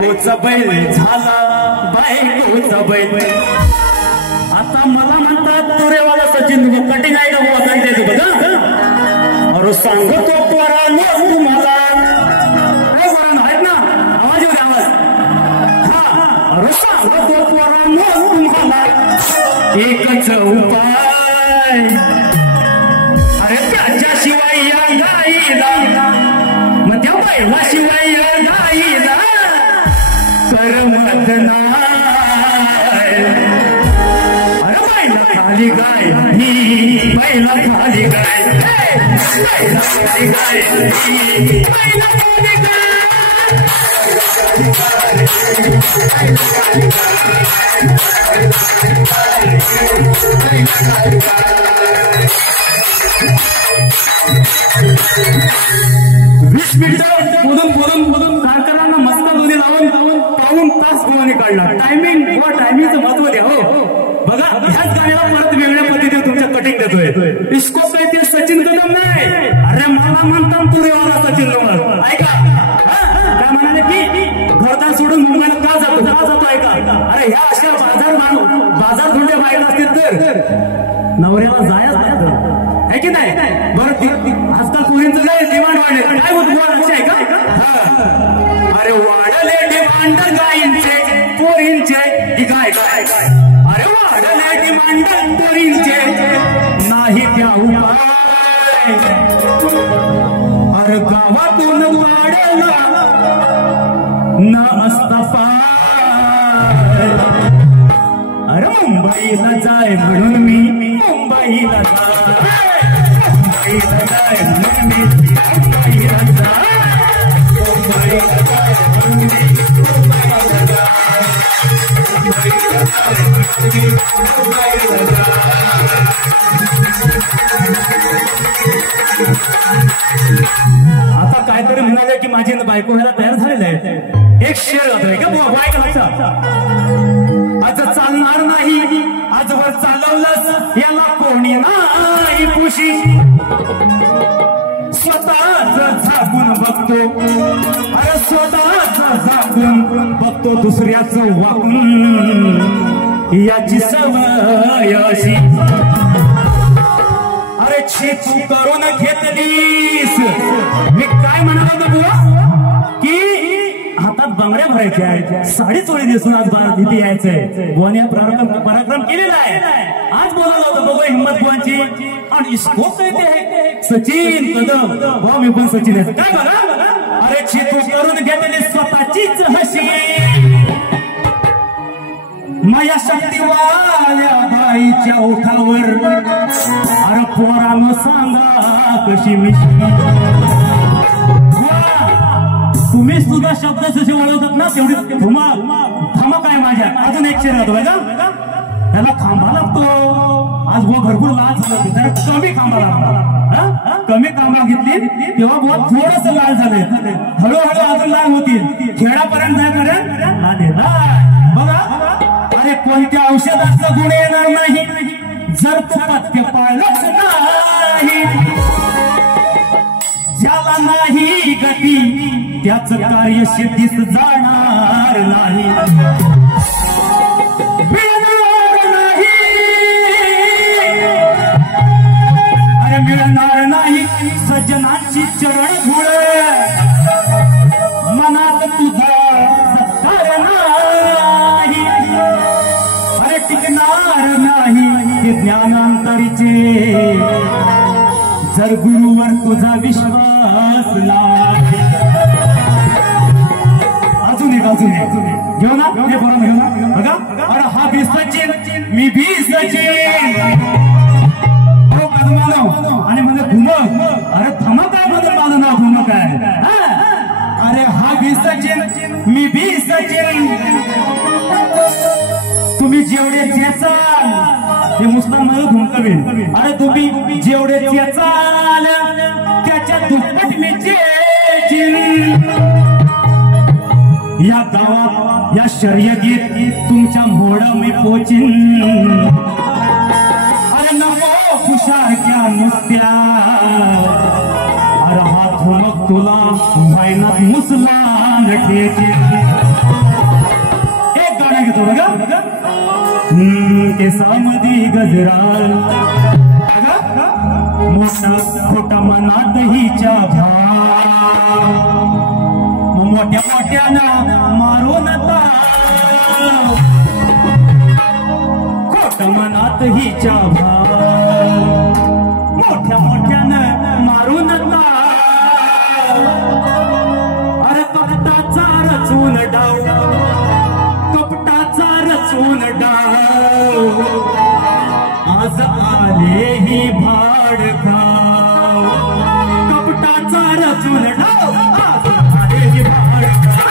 बायकोचा बैल झाला बायकोचा बैल। आता मला म्हणतात तुरेवाला सचिन कटिंग आहे का बुवा सांगते बघा। अरे सांगतो पोरांनो तुम्हाला काय पोरांनो आहेत ना आवाज येऊ आवाज। हा अरे सांगतो पोरांनो तुम्हाला एकच उपाय। अरे त्याच्याशिवाय या गाईला मग त्या बैलाशिवाय या गाईला करमत नाही। अरे बैला खाली गाय ही बैला खाली गाय बैला खाली गाय बैला खाली गाय। वीस मिनिटं कारखाना मस्त दोन्ही लावून पाऊन तास गोवाने काढला। टायमिंग व टायमिंगचं महत्व द्या हो बघा। ह्याच गाण्याला परत वेगळ्या पद्धतीने तुमच्या कटिंग देतोय। इसको कहते सचिन कदम नाही। अरे मला म्हणतात तुरेवाला सचिन कदम ऐका। काय म्हणाले की घरदार सोडून मुंबईला का जातो ऐका। अरे ह्या अशा बाजार धोंड्या बाहेर असतील तर नवऱ्याला जायच लागतं है की नाही। बरं आजकाल पोरींचं काय डिमांड वाढले काय होत लक्ष आहे का। अरे वाढले डिमांड गायींचे पोरींचे ही काय काय। अरे वाढले डिमांड पोरींचे नाही त्या उपाय। अरे गावातून वाढला न असता पाय। अरे मुंबईला जाय म्हणून मी मुंबईला जाय मुंबईला जाय म्हणून मी मुंबईला जाय मुंबईला जाय म्हणून मी मुंबईला जाय मुंबईला जाय म्हणून मी मुंबईला जाय। आता काहीतरी म्हणाले की माझी बायको व्हायला तयार झालेले आहे। एक शेर जातोय का बायका लक्षात। आज चालणार नाही आजवर चालवलंच याला कोणी नाही खुशी। स्वतःच झाकून बघतो अरे स्वतःच झाकून बघतो दुसऱ्याच वाकून याची सवय अशी। अरे छी तू करून घेतलीस मी काय म्हणालो ना बुवा की हातात बांगड्या भरायच्या आहेत साडी चोळी दिसून आज इथे यायचंय। बुवाने पराक्रम केलेला आहे। आज बोलवलं होतं बघू हिम्मत बुवांची आणि इसको कहते हैं सचिन कदम। बुवा मी पण सचिन आहे काय बघा। अरे छी तू करून घेतली स्वतःचीच हशी माया शक्तीवाल्या बाईच्या ओठावर। अरे पोरानं सांगा कशी मिशी। तुम्ही सुद्धा शब्द जसे वळवतात ना तेवढी धमक आहे माझ्या। अजून एक शेर राहतो बघा त्याला खांबा लागतो। आज बुवा भरपूर लाल झालं जरा कमी खांबा लागला। कमी खांबा घेतली तेव्हा बुवा थोडस लाल झाले हळूहळू अजून लाल होतील खेळापर्यंत जाईपर्यंत बघा। अरे कोणत्या औषधाचा गुण येणार नाही जर तू पथ्य पाळलंच नाही। ज्याला नाही गती त्याच कार्य सिद्धीस जाणार नाही। मिळणार नाही अरे मिळणार नाही सज्जनांची चरण धूळ मनात तुझा सत्कार नाही। अरे टिकणार नाही हे ज्ञानांतरीचे जर गुरुवर तुझा विश्वास नाही। अजून एक घेऊ ना हे बरोबर घेऊ ना बघा। अरे हा बी सचिन मी बी सचिन हो कदमानो आणि म्हणजे धुमक। अरे धमक आहे म्हणजे माझं नाव धुमक आहे। अरे हा बी सचिन मी बी सचिन तुम्ही जेवढे चेचाल ते मुस्तांमध्ये धुमकवेल। अरे तुम्ही जेवढे चेचाल त्याच्या दुप्पट मी चेचीन। या गावात या शर्यतीत तुमच्या मोड मी पोचीन। अरे नको खुशारक्या नुसत्या अरे हा धुमक तुला व्हायना मुसलान ठेचीन। केसामधी गजरा मोठा खोटा मनात हिच्या मोठ्या मोठ्यानं मारून खोट मनात हिच्या मोठ्या मोठ्यानं मारून अरे कपटाचा रचून डाव कपटाचा रचून डाव आज आले ही भाडकाव कपटाचा रचून डाव आज आले ही भाडकाव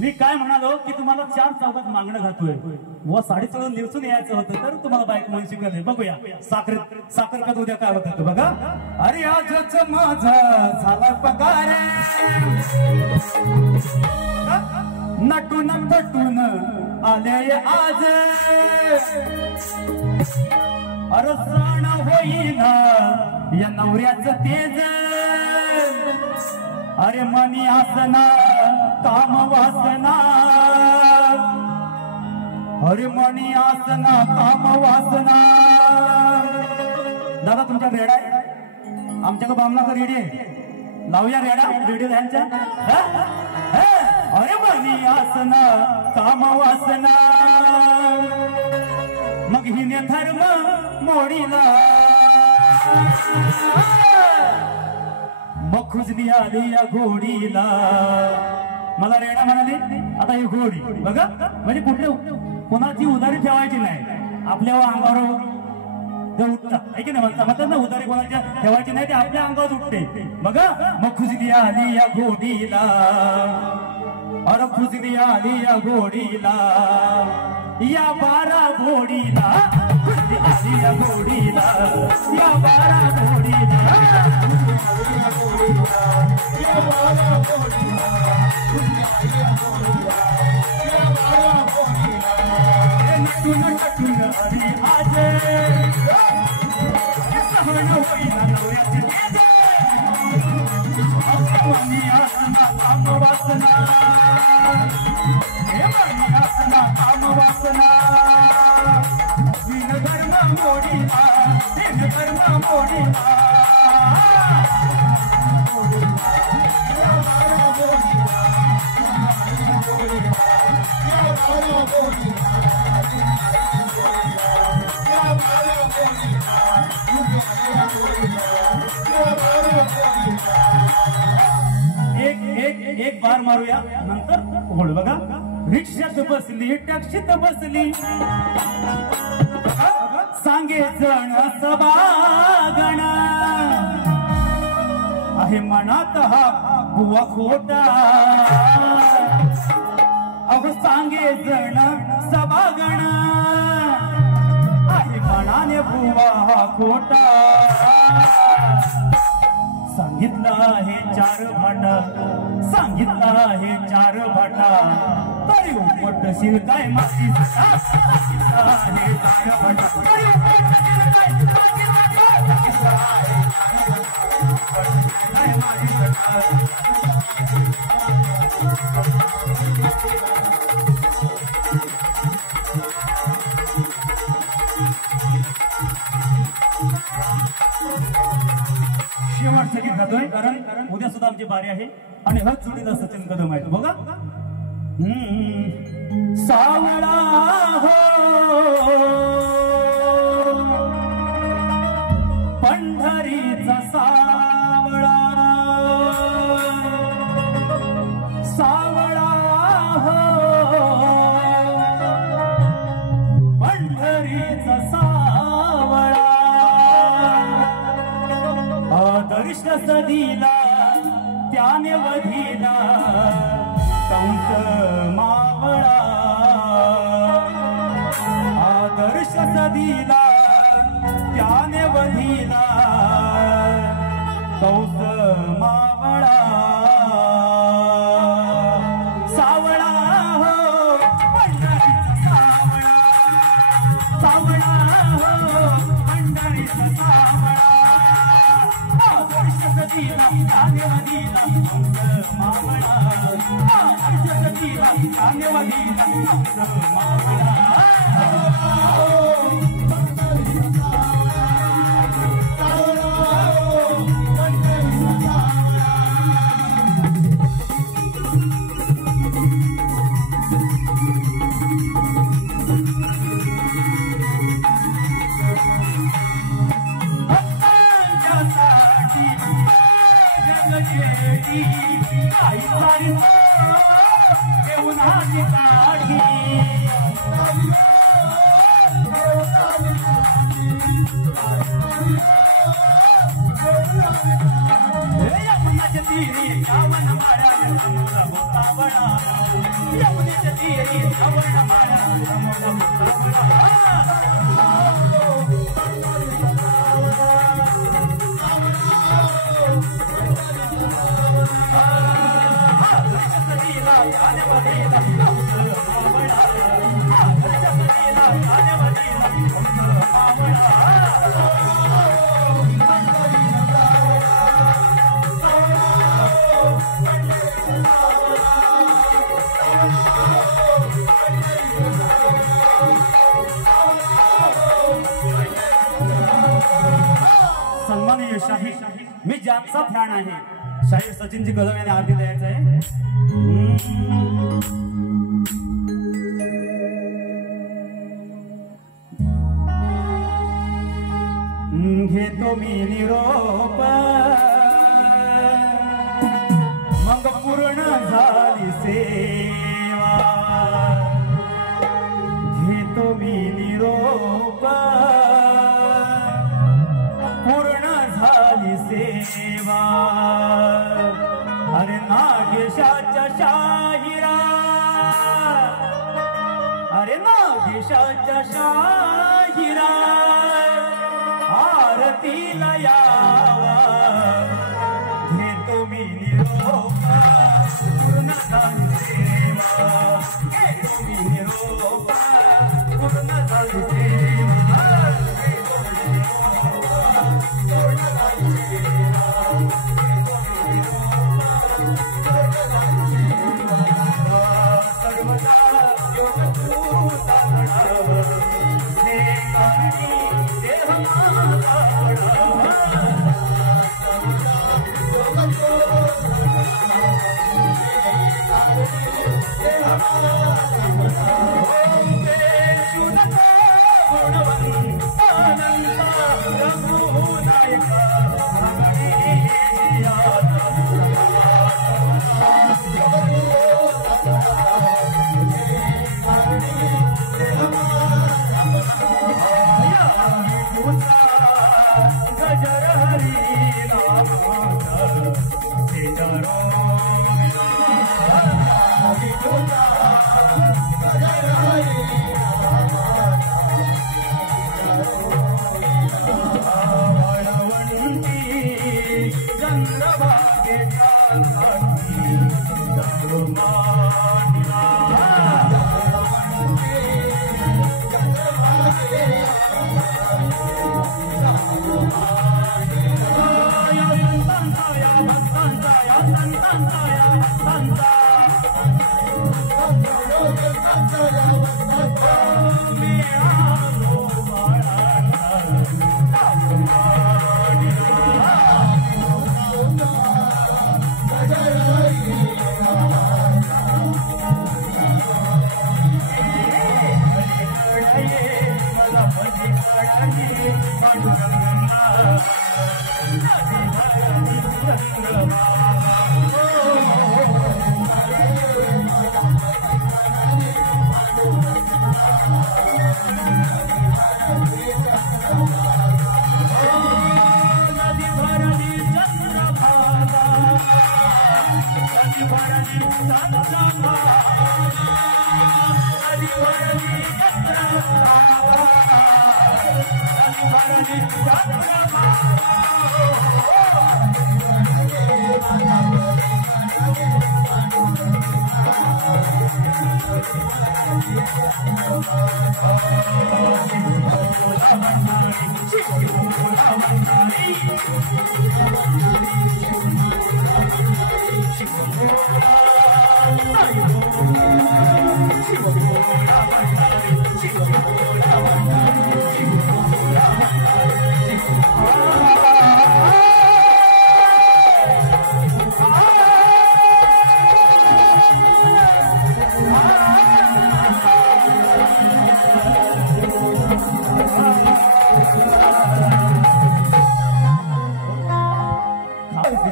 मी काय म्हणालो की तुम्हाला 4 चौकात मागणं घातोय व 4:30 दिवसून यायचं होतं तर तुम्हाला बाईक म्हणून शिकवले. बघूया साखर का उद्या काय होतं बघा. अरे आजच माझा झाला पगार नटून तटून आले आज अरे सण होईना या नवऱ्याचं तेज अरे मनी आसना काम वासना अरे मनी आसना काम वासना. दादा तुमच्या रेडा आहे आमच्याकडे बामनाचा रेडी आहे लावूया रेडिओ त्यांच्या. अरे मनी आसना काम वासना मग हिने धर्म मोडीला मग खुजली आली या घोडीला. मला रेडा म्हणाली आता ही घोडी बघा म्हणजे कुठले कोणाची उधारी ठेवायची नाही आपल्या अंगावर उठतात आहे की नाही म्हणतात ना उधारी कोणाच्या ठेवायची नाही ते आपल्या अंगावर उठते बघा. मग खुजली आली या घोडीला अरे खुजली आली या घोडीला या 12 घोडीला खुजली आली या घोडीला या 12 घोडीला नटून नटून आली आज सहन होईना नवऱ्याचे मनी आसना काम वासना हे मनी आसना काम वासना दिन धर्म मोडीला दिन धर्म मोडीला एक बार मारूया नंतर बोल बघा. रिक्षात बसली टॅक्सीत बसली सांगे जण सभागण आहे मनात हा बुवा खोटा अहो सांगे जण सभागण आहे मनाने बुवा हा खोटा. सांगितलं आहे 4 भाटा सांगितलं आहे 4 भाटा तरी उपटशील काय माती सांगितलं आहे 4 भाटा तरी उपटशील काय माती शेवटचं गीत गातोय कारण उद्या सुद्धा आमची बारी आहे आणि हज जोडीला सचिन कदम आहे बघा. सावळा हो पंढरीचा सावळा सावळा हो पंढरीचा सावळा आदर्श सदीला त्याने वधिला कंस मावळा आदर्श सदिला त्याने वधिला कंस मावळा सावळा हो पंढरीचा सावळा सावळा हो पंढरीचा सावळा आदर्श सदिला त्याने वधिला कंस मावळा आदर्श सदिला त्याने वधिला कंस मावळा आई सारी देवनाची काठी यमुनाच्या तीरी श्रावण माळा समोर होता बळा यमुनेच्या तीरी श्रावण माळा समोर होता बळा सन्माननीय शाहीर मी ज्यांचा फॅन आहे शाहीर सचिनजी कदम यांनी आरती द्यायचं आहे घेतो मी निरोप मग पूर्ण झाली सेवा घेतो मी निरोप पूर्ण झाली सेवा अरे नागेशाच्या शाहिरा अरे नागेशाच्या शाहिरा आरतीला यावा घेतो मी निरोप पूर्ण झाली सेवा घेतो मी निरोप पूर्ण झाली सेवा सर्वदा योग तू साधनावर हे कारणी देह माझा गजर हरी राम Oh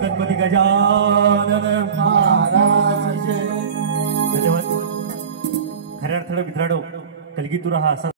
गणपती गजानन महाराज. खऱ्या अर्थानं मित्रांनो कलगीतुरा हा असा